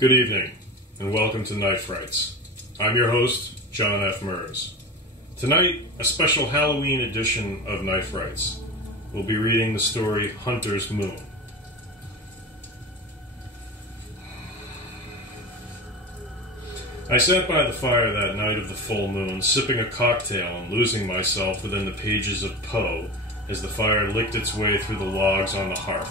Good evening, and welcome to Night Frights. I'm your host, Jon F. Merz. Tonight, a special Halloween edition of Night Frights. We'll be reading the story Hunter's Moon. I sat by the fire that night of the full moon, sipping a cocktail and losing myself within the pages of Poe as the fire licked its way through the logs on the hearth.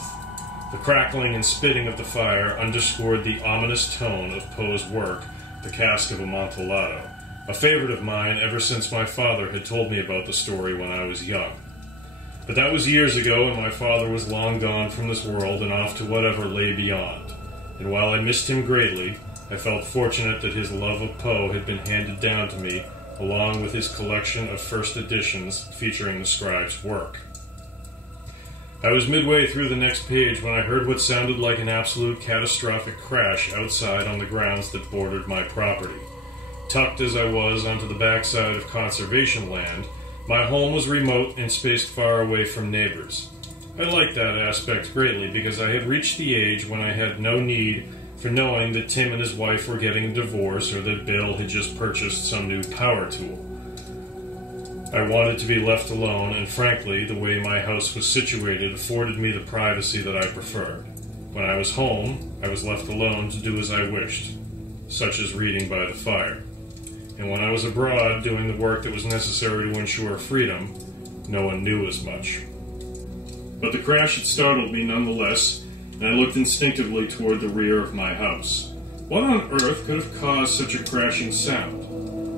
The crackling and spitting of the fire underscored the ominous tone of Poe's work, The Cask of Amontillado, a favorite of mine ever since my father had told me about the story when I was young. But that was years ago, and my father was long gone from this world and off to whatever lay beyond. And while I missed him greatly, I felt fortunate that his love of Poe had been handed down to me, along with his collection of first editions featuring the scribe's work. I was midway through the next page when I heard what sounded like an absolute catastrophic crash outside on the grounds that bordered my property. Tucked as I was onto the backside of conservation land, my home was remote and spaced far away from neighbors. I liked that aspect greatly because I had reached the age when I had no need for knowing that Tim and his wife were getting a divorce or that Bill had just purchased some new power tool. I wanted to be left alone, and frankly, the way my house was situated afforded me the privacy that I preferred. When I was home, I was left alone to do as I wished, such as reading by the fire. And when I was abroad, doing the work that was necessary to ensure freedom, no one knew as much. But the crash had startled me nonetheless, and I looked instinctively toward the rear of my house. What on earth could have caused such a crashing sound?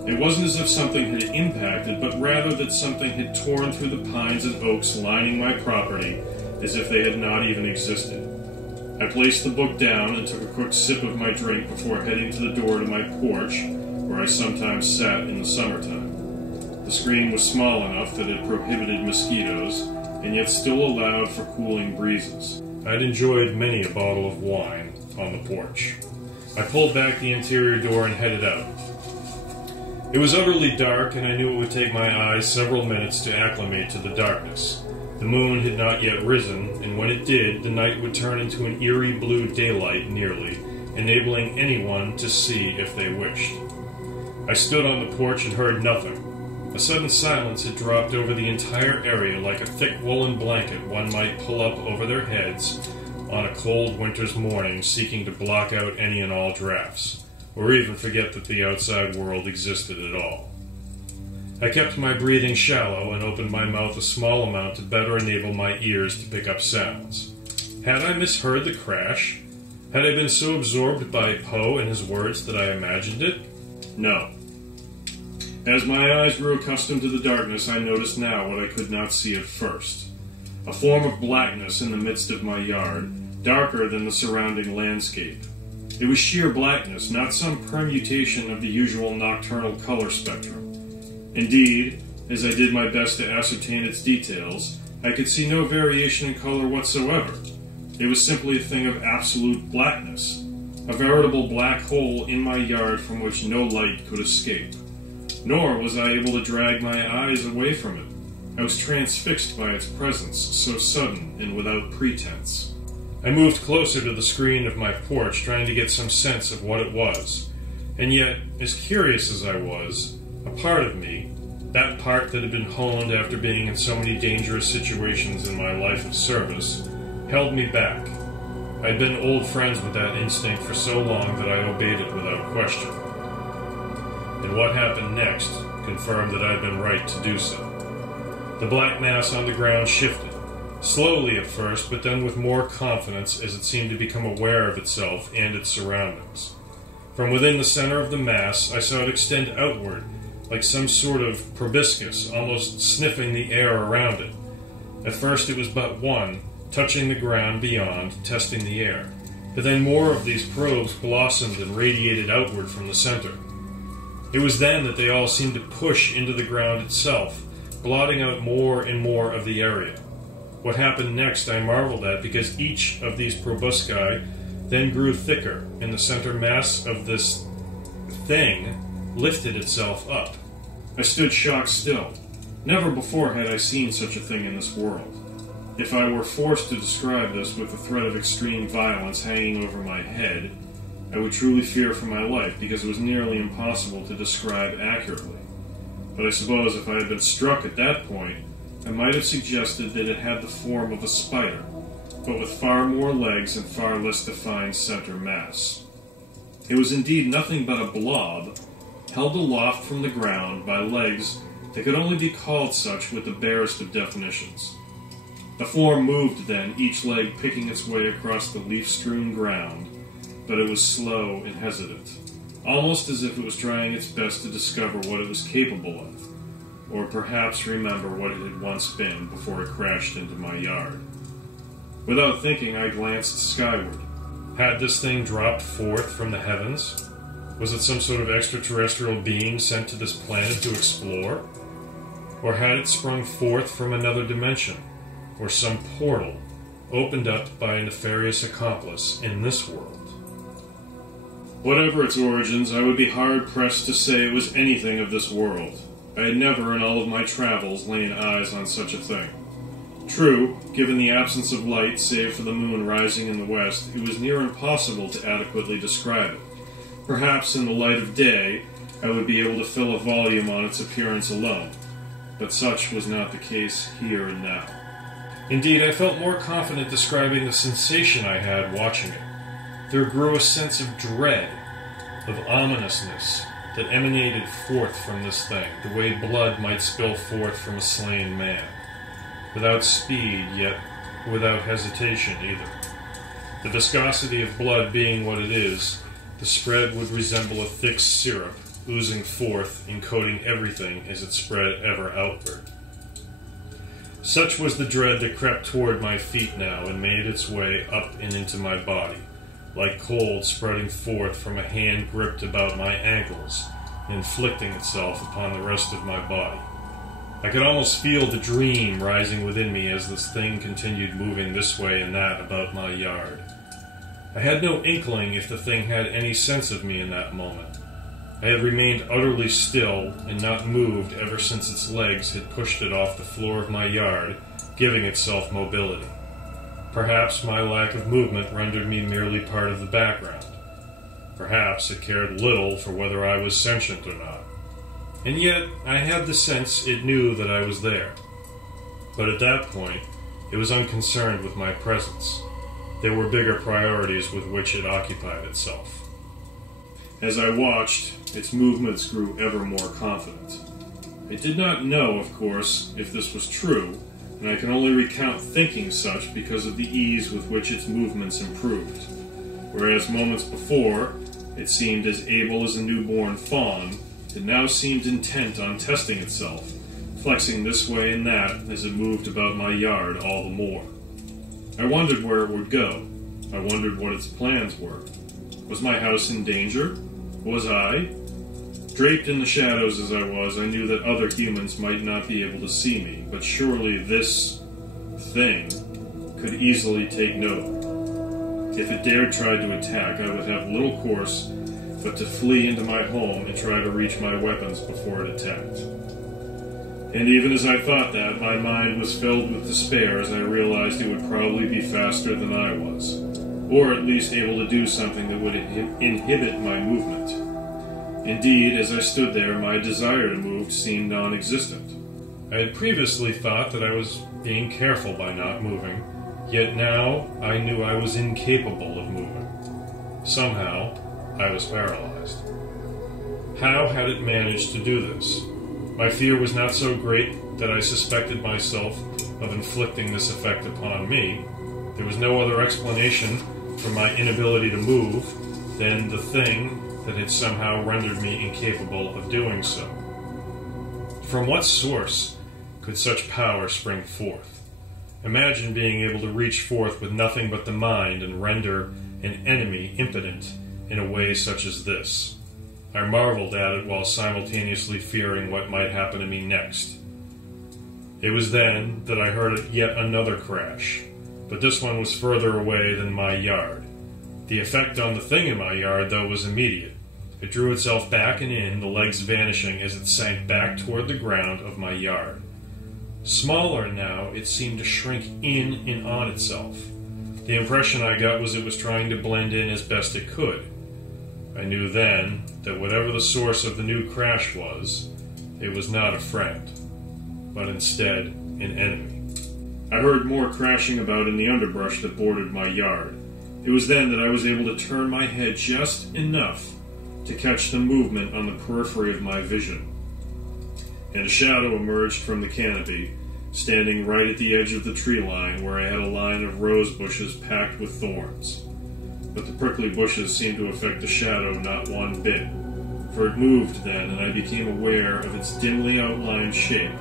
It wasn't as if something had impacted, but rather that something had torn through the pines and oaks lining my property as if they had not even existed. I placed the book down and took a quick sip of my drink before heading to the door to my porch, where I sometimes sat in the summertime. The screen was small enough that it prohibited mosquitoes, and yet still allowed for cooling breezes. I'd enjoyed many a bottle of wine on the porch. I pulled back the interior door and headed out. It was utterly dark, and I knew it would take my eyes several minutes to acclimate to the darkness. The moon had not yet risen, and when it did, the night would turn into an eerie blue daylight nearly, enabling anyone to see if they wished. I stood on the porch and heard nothing. A sudden silence had dropped over the entire area like a thick woolen blanket one might pull up over their heads on a cold winter's morning, seeking to block out any and all drafts, or even forget that the outside world existed at all. I kept my breathing shallow and opened my mouth a small amount to better enable my ears to pick up sounds. Had I misheard the crash? Had I been so absorbed by Poe and his words that I imagined it? No. As my eyes grew accustomed to the darkness, I noticed now what I could not see at first. A form of blackness in the midst of my yard, darker than the surrounding landscape. It was sheer blackness, not some permutation of the usual nocturnal color spectrum. Indeed, as I did my best to ascertain its details, I could see no variation in color whatsoever. It was simply a thing of absolute blackness, a veritable black hole in my yard from which no light could escape. Nor was I able to drag my eyes away from it. I was transfixed by its presence, so sudden and without pretense. I moved closer to the screen of my porch, trying to get some sense of what it was. And yet, as curious as I was, a part of me, that part that had been honed after being in so many dangerous situations in my life of service, held me back. I'd been old friends with that instinct for so long that I obeyed it without question. And what happened next confirmed that I'd been right to do so. The black mass on the ground shifted. Slowly at first, but then with more confidence as it seemed to become aware of itself and its surroundings. From within the center of the mass, I saw it extend outward, like some sort of proboscis, almost sniffing the air around it. At first it was but one, touching the ground beyond, testing the air. But then more of these probes blossomed and radiated outward from the center. It was then that they all seemed to push into the ground itself, blotting out more and more of the area. What happened next I marveled at, because each of these proboscis then grew thicker, and the center mass of this thing lifted itself up. I stood shocked still. Never before had I seen such a thing in this world. If I were forced to describe this with the threat of extreme violence hanging over my head, I would truly fear for my life, because it was nearly impossible to describe accurately. But I suppose if I had been struck at that point, I might have suggested that it had the form of a spider, but with far more legs and far less defined center mass. It was indeed nothing but a blob, held aloft from the ground by legs that could only be called such with the barest of definitions. The form moved then, each leg picking its way across the leaf-strewn ground, but it was slow and hesitant, almost as if it was trying its best to discover what it was capable of, or perhaps remember what it had once been before it crashed into my yard. Without thinking, I glanced skyward. Had this thing dropped forth from the heavens? Was it some sort of extraterrestrial being sent to this planet to explore? Or had it sprung forth from another dimension, or some portal opened up by a nefarious accomplice in this world? Whatever its origins, I would be hard-pressed to say it was anything of this world. I had never in all of my travels laid eyes on such a thing. True, given the absence of light save for the moon rising in the west, it was near impossible to adequately describe it. Perhaps in the light of day, I would be able to fill a volume on its appearance alone, but such was not the case here and now. Indeed, I felt more confident describing the sensation I had watching it. There grew a sense of dread, of ominousness, that emanated forth from this thing, the way blood might spill forth from a slain man. Without speed, yet without hesitation either. The viscosity of blood being what it is, the spread would resemble a thick syrup, oozing forth and coating everything as it spread ever outward. Such was the dread that crept toward my feet now and made its way up and into my body, like cold spreading forth from a hand gripped about my ankles and inflicting itself upon the rest of my body. I could almost feel the dream rising within me as this thing continued moving this way and that about my yard. I had no inkling if the thing had any sense of me in that moment. I had remained utterly still and not moved ever since its legs had pushed it off the floor of my yard, giving itself mobility. Perhaps my lack of movement rendered me merely part of the background. Perhaps it cared little for whether I was sentient or not. And yet, I had the sense it knew that I was there. But at that point, it was unconcerned with my presence. There were bigger priorities with which it occupied itself. As I watched, its movements grew ever more confident. I did not know, of course, if this was true, and I can only recount thinking such because of the ease with which its movements improved. Whereas moments before, it seemed as able as a newborn fawn, it now seemed intent on testing itself, flexing this way and that as it moved about my yard all the more. I wondered where it would go. I wondered what its plans were. Was my house in danger? Was I? Draped in the shadows as I was, I knew that other humans might not be able to see me, but surely this thing could easily take note. If it dared try to attack, I would have little course but to flee into my home and try to reach my weapons before it attacked. And even as I thought that, my mind was filled with despair as I realized it would probably be faster than I was, or at least able to do something that would inhibit my movement. Indeed, as I stood there, my desire to move seemed non-existent. I had previously thought that I was being careful by not moving, yet now I knew I was incapable of moving. Somehow, I was paralyzed. How had it managed to do this? My fear was not so great that I suspected myself of inflicting this effect upon me. There was no other explanation for my inability to move than the thing that had somehow rendered me incapable of doing so. From what source could such power spring forth? Imagine being able to reach forth with nothing but the mind and render an enemy impotent in a way such as this. I marveled at it while simultaneously fearing what might happen to me next. It was then that I heard yet another crash, but this one was further away than my yard. The effect on the thing in my yard, though, was immediate. It drew itself back and in, the legs vanishing as it sank back toward the ground of my yard. Smaller now, it seemed to shrink in and on itself. The impression I got was it was trying to blend in as best it could. I knew then that whatever the source of the new crash was, it was not a friend, but instead an enemy. I heard more crashing about in the underbrush that bordered my yard. It was then that I was able to turn my head just enough to catch the movement on the periphery of my vision. And a shadow emerged from the canopy, standing right at the edge of the tree line where I had a line of rose bushes packed with thorns. But the prickly bushes seemed to affect the shadow not one bit, for it moved then, and I became aware of its dimly outlined shape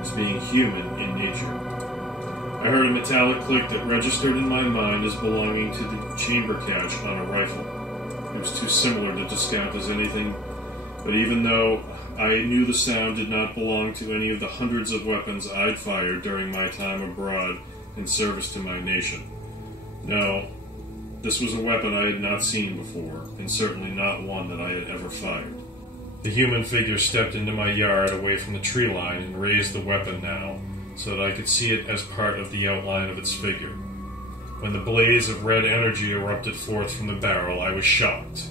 as being human in nature. I heard a metallic click that registered in my mind as belonging to the chamber catch on a rifle. It was too similar to discount as anything, but even though I knew the sound did not belong to any of the hundreds of weapons I'd fired during my time abroad in service to my nation. No, this was a weapon I had not seen before, and certainly not one that I had ever fired. The human figure stepped into my yard away from the tree line and raised the weapon now, so that I could see it as part of the outline of its figure. When the blaze of red energy erupted forth from the barrel, I was shocked,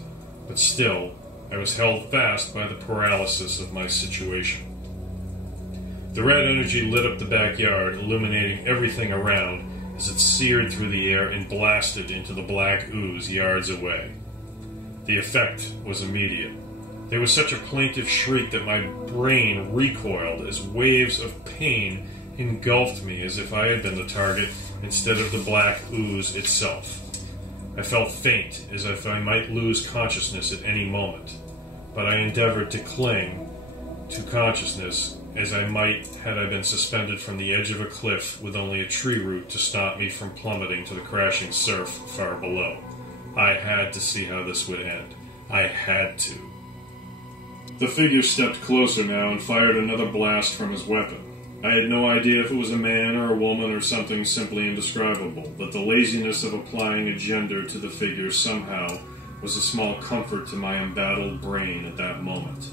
but still, I was held fast by the paralysis of my situation. The red energy lit up the backyard, illuminating everything around as it seared through the air and blasted into the black ooze yards away. The effect was immediate. There was such a plaintive shriek that my brain recoiled as waves of pain engulfed me as if I had been the target instead of the black ooze itself. I felt faint, as if I might lose consciousness at any moment, but I endeavored to cling to consciousness as I might had I been suspended from the edge of a cliff with only a tree root to stop me from plummeting to the crashing surf far below. I had to see how this would end. I had to. The figure stepped closer now and fired another blast from his weapon. I had no idea if it was a man or a woman or something simply indescribable, but the laziness of applying a gender to the figure somehow was a small comfort to my embattled brain at that moment.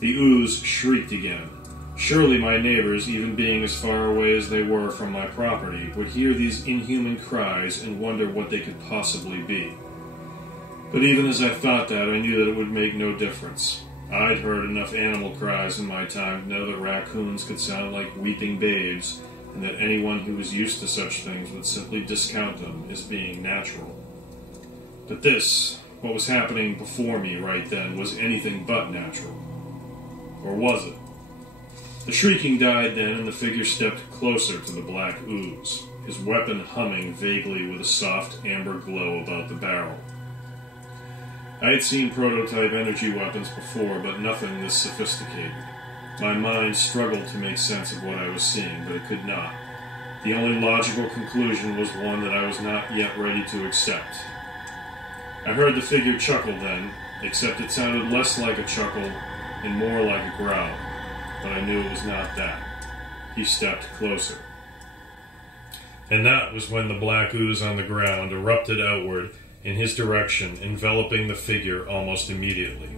The ooze shrieked again. Surely my neighbors, even being as far away as they were from my property, would hear these inhuman cries and wonder what they could possibly be. But even as I thought that, I knew that it would make no difference. I'd heard enough animal cries in my time to know that raccoons could sound like weeping babes, and that anyone who was used to such things would simply discount them as being natural. But this, what was happening before me right then, was anything but natural. Or was it? The shrieking died then, and the figure stepped closer to the black ooze, his weapon humming vaguely with a soft amber glow about the barrel. I had seen prototype energy weapons before, but nothing this sophisticated. My mind struggled to make sense of what I was seeing, but it could not. The only logical conclusion was one that I was not yet ready to accept. I heard the figure chuckle then, except it sounded less like a chuckle and more like a growl, but I knew it was not that. He stepped closer. And that was when the black ooze on the ground erupted outward in his direction, enveloping the figure almost immediately.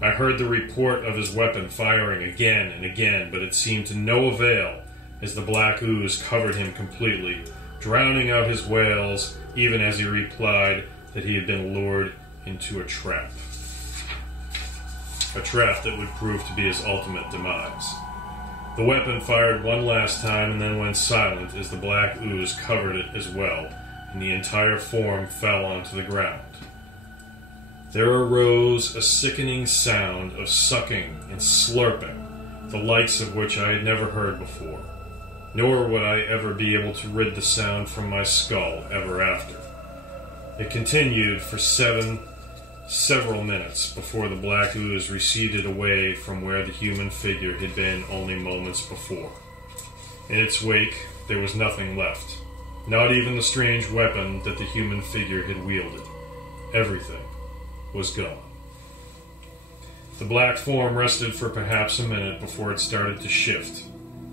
I heard the report of his weapon firing again and again, but it seemed to no avail as the black ooze covered him completely, drowning out his wails even as he replied that he had been lured into a trap. A trap that would prove to be his ultimate demise. The weapon fired one last time and then went silent as the black ooze covered it as well, and the entire form fell onto the ground. There arose a sickening sound of sucking and slurping, the likes of which I had never heard before, nor would I ever be able to rid the sound from my skull ever after. It continued for several minutes before the black ooze receded away from where the human figure had been only moments before. In its wake, there was nothing left. Not even the strange weapon that the human figure had wielded. Everything was gone. The black form rested for perhaps a minute before it started to shift.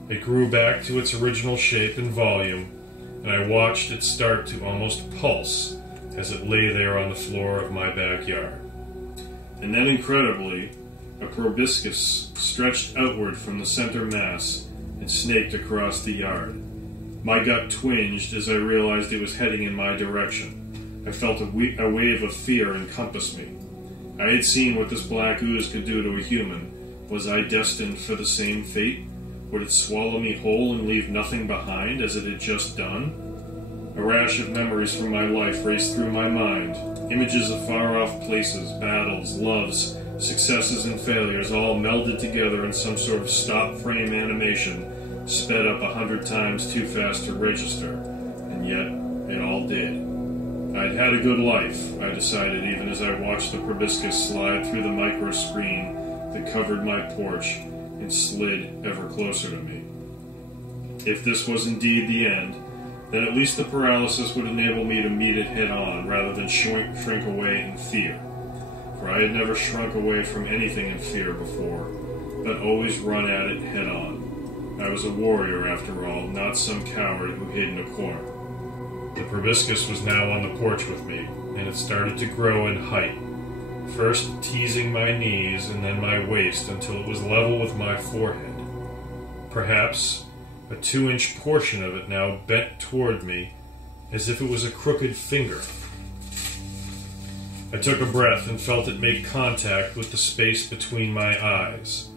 It grew back to its original shape and volume, and I watched it start to almost pulse as it lay there on the floor of my backyard. And then, incredibly, a proboscis stretched outward from the center mass and snaked across the yard. My gut twinged as I realized it was heading in my direction. I felt a wave of fear encompass me. I had seen what this black ooze could do to a human. Was I destined for the same fate? Would it swallow me whole and leave nothing behind, as it had just done? A rash of memories from my life raced through my mind. Images of far-off places, battles, loves, successes and failures, all melded together in some sort of stop-frame animation, sped up 100 times too fast to register. And yet, it all did. I'd had a good life, I decided even as I watched the proboscis slide through the micro-screen that covered my porch and slid ever closer to me. If this was indeed the end, then at least the paralysis would enable me to meet it head-on rather than shrink away in fear. For I had never shrunk away from anything in fear before, but always run at it head-on. I was a warrior, after all, not some coward who hid in a corner. The proboscis was now on the porch with me, and it started to grow in height, first teasing my knees and then my waist until it was level with my forehead. Perhaps a 2-inch portion of it now bent toward me as if it was a crooked finger. I took a breath and felt it make contact with the space between my eyes.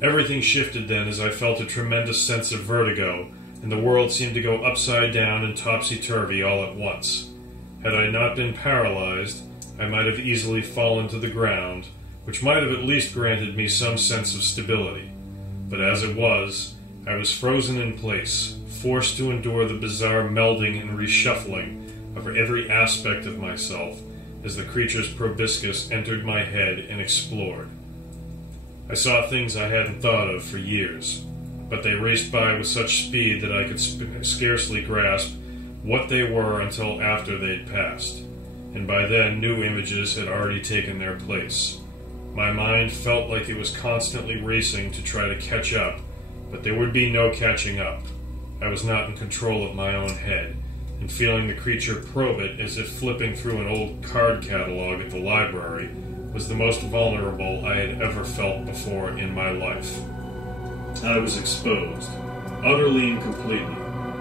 Everything shifted then as I felt a tremendous sense of vertigo, and the world seemed to go upside down and topsy-turvy all at once. Had I not been paralyzed, I might have easily fallen to the ground, which might have at least granted me some sense of stability. But as it was, I was frozen in place, forced to endure the bizarre melding and reshuffling of every aspect of myself as the creature's proboscis entered my head and explored. I saw things I hadn't thought of for years, but they raced by with such speed that I could scarcely grasp what they were until after they'd passed, and by then new images had already taken their place. My mind felt like it was constantly racing to try to catch up, but there would be no catching up. I was not in control of my own head, and feeling the creature probe it as if flipping through an old card catalog at the library was the most vulnerable I had ever felt before in my life. I was exposed, utterly and completely.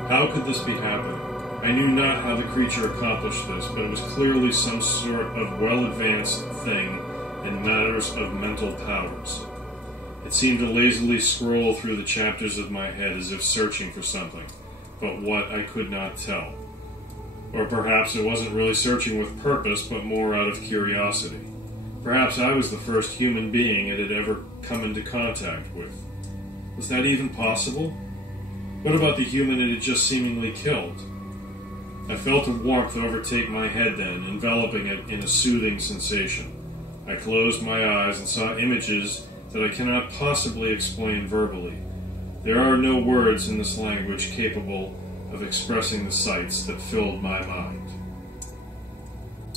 How could this be happening? I knew not how the creature accomplished this, but it was clearly some sort of well-advanced thing in matters of mental powers. It seemed to lazily scroll through the chapters of my head as if searching for something, but what I could not tell. Or perhaps it wasn't really searching with purpose, but more out of curiosity. Perhaps I was the first human being it had ever come into contact with. Was that even possible? What about the human it had just seemingly killed? I felt a warmth overtake my head then, enveloping it in a soothing sensation. I closed my eyes and saw images that I cannot possibly explain verbally. There are no words in this language capable of expressing the sights that filled my mind.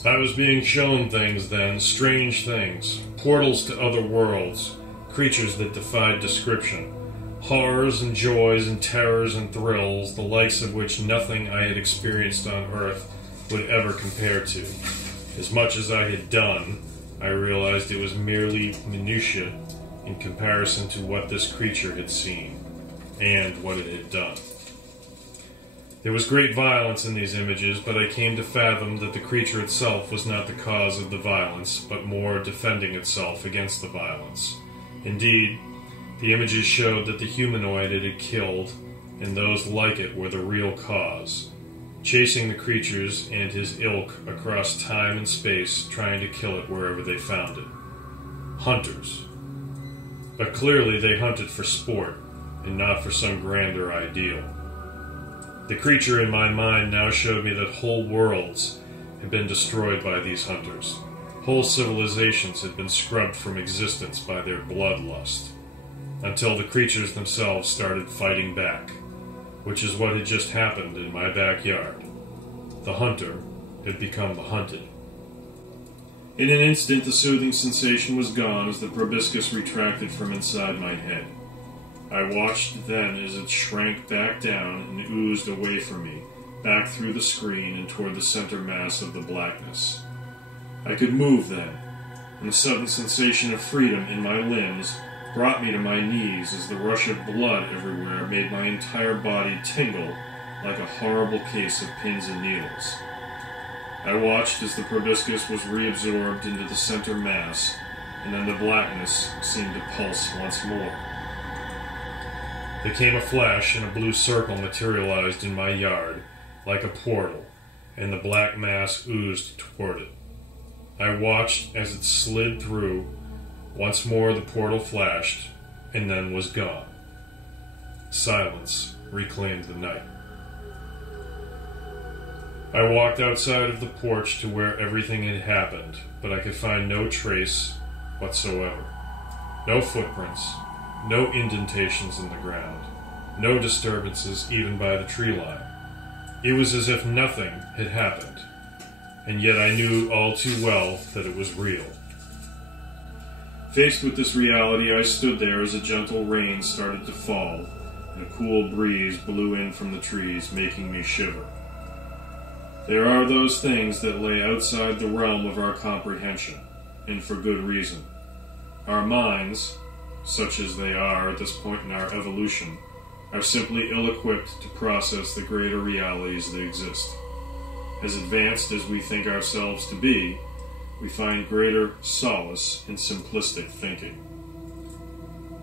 I was being shown things then, strange things, portals to other worlds, creatures that defied description, horrors and joys and terrors and thrills, the likes of which nothing I had experienced on Earth would ever compare to. As much as I had done, I realized it was merely minutiae in comparison to what this creature had seen, and what it had done. There was great violence in these images, but I came to fathom that the creature itself was not the cause of the violence, but more defending itself against the violence. Indeed, the images showed that the humanoid it had killed, and those like it, were the real cause, chasing the creatures and his ilk across time and space, trying to kill it wherever they found it. Hunters. But clearly they hunted for sport, and not for some grander ideal. The creature in my mind now showed me that whole worlds had been destroyed by these hunters. Whole civilizations had been scrubbed from existence by their bloodlust, until the creatures themselves started fighting back, which is what had just happened in my backyard. The hunter had become the hunted. In an instant, the soothing sensation was gone as the proboscis retracted from inside my head. I watched then as it shrank back down and oozed away from me, back through the screen and toward the center mass of the blackness. I could move then, and the sudden sensation of freedom in my limbs brought me to my knees as the rush of blood everywhere made my entire body tingle like a horrible case of pins and needles. I watched as the proboscis was reabsorbed into the center mass, and then the blackness seemed to pulse once more. There came a flash, and a blue circle materialized in my yard, like a portal, and the black mass oozed toward it. I watched as it slid through. Once more the portal flashed, and then was gone. Silence reclaimed the night. I walked outside of the porch to where everything had happened, but I could find no trace whatsoever. No footprints, no indentations in the ground, no disturbances even by the tree line. It was as if nothing had happened, and yet I knew all too well that it was real. Faced with this reality, I stood there as a gentle rain started to fall, and a cool breeze blew in from the trees, making me shiver. There are those things that lay outside the realm of our comprehension, and for good reason. Our minds, such as they are at this point in our evolution, are simply ill-equipped to process the greater realities that exist. As advanced as we think ourselves to be, we find greater solace in simplistic thinking.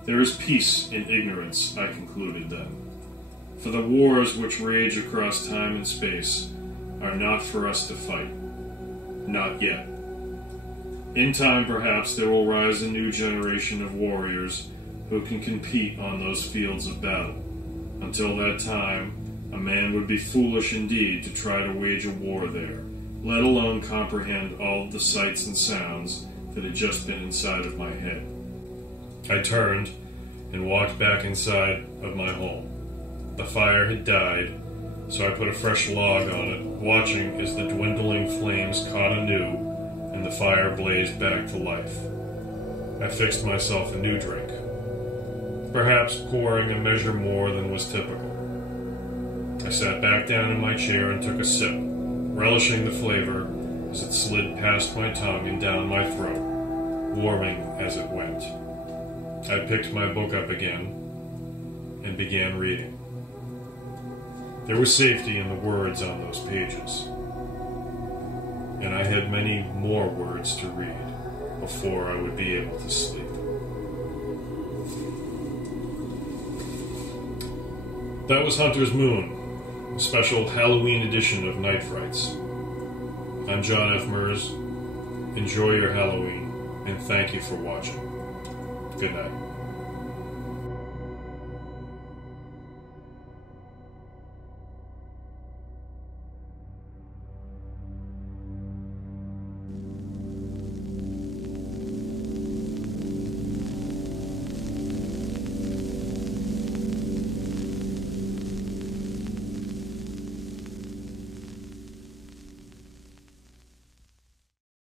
There is peace in ignorance, I concluded then. For the wars which rage across time and space are not for us to fight. Not yet. In time, perhaps, there will rise a new generation of warriors who can compete on those fields of battle. Until that time, a man would be foolish indeed to try to wage a war there, let alone comprehend all of the sights and sounds that had just been inside of my head. I turned and walked back inside of my home. The fire had died, so I put a fresh log on it, watching as the dwindling flames caught anew and the fire blazed back to life. I fixed myself a new drink, perhaps pouring a measure more than was typical. I sat back down in my chair and took a sip, relishing the flavor as it slid past my tongue and down my throat, warming as it went. I picked my book up again and began reading. There was safety in the words on those pages, and I had many more words to read before I would be able to sleep. That was Hunter's Moon, a special Halloween edition of Night Frights. I'm Jon F. Merz. Enjoy your Halloween, and thank you for watching. Good night.